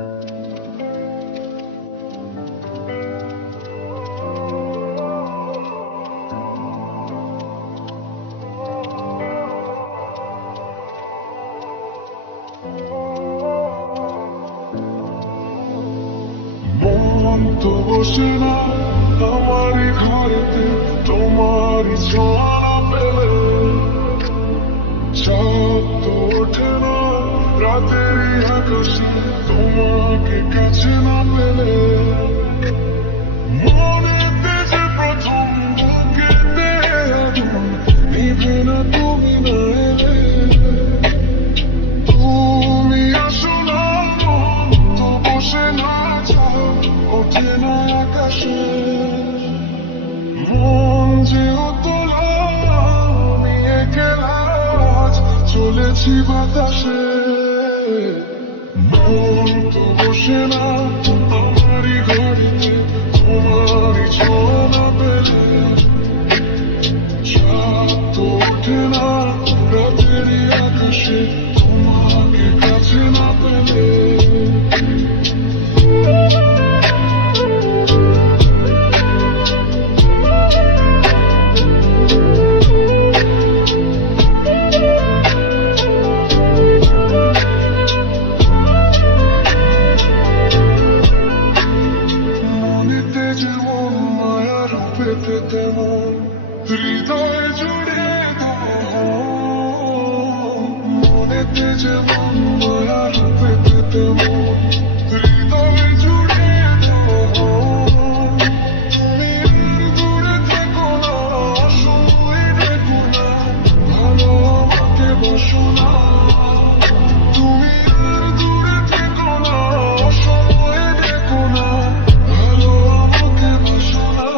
মন তো বসে না আমারই ঘরেতে তোমারই ছোঁয়া না পেলে, চাঁদ তো ওঠে না রাতেরই আকাশে তোমাকে কাছে না পেলে। মনেতে যে প্রথম বুকেতে আগুন নিভে না তুমি না এলে। তুমি আসো না মন তো বসে না, চাঁদ ওঠে না আকাশে। মন যে উতলা আমি একলা আজ চলেছি বাতাসে। মন তো বসে না আমারই ঘরেতে তোমারই ছোঁয়া না পেলে, চাঁদ তো ওঠে না রাতেরই আকাশে তোমাকে কাছে না পেলে। মনেতে যেমন মায়া রূপেতে তেমন হৃদয় জুড়ে দাও। মনেতে যেমন মায়া রূপেতে তেমন হৃদয় জুড়ে দাও। তুমি আর দূরে থেকো না, সময় দেখো না, ভালো আমাকে বসো না। তুমি আর দূরে থেকো না, সময় দেখো না, ভালো আমাকে বসো না।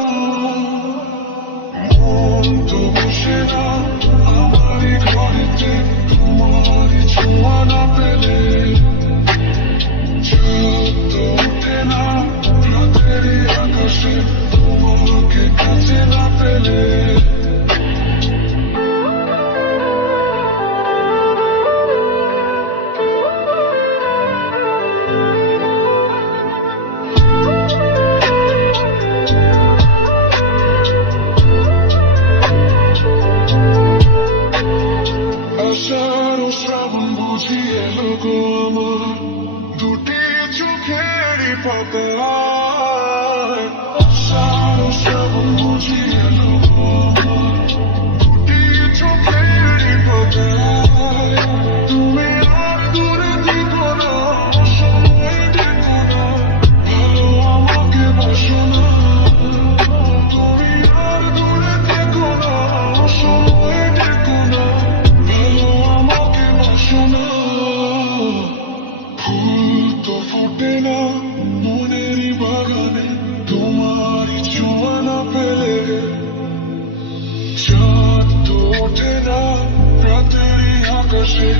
মন তো বসে না আমারই ঘরেতে তোমারই ছোঁয়া না পেলে, চাঁদ তো ওঠে না রাতেরই আকাশে তোমাকে কাছে না পেলে। আষাঢ় শ্রাবণ বুঝি এলো গো আমার দুটি চোখেরই পাতায়। আষাঢ় শ্রাবণ বুঝি এলো গো আমার দুটি চোখেরই পাতায়। তুমি আর দূরে থেকো না, সময় দেখো না, ভালো আমাকে বাসো না। তুমি আর দূরে থেকো না, সময় দেখো না, ভালো আমাকে বাসো না। ফুল তো ফোটে না মনেরই বাগানে তোমারই ছোঁয়া না পেলে, চাঁদ তো ওঠে না রাতেরই আকাশে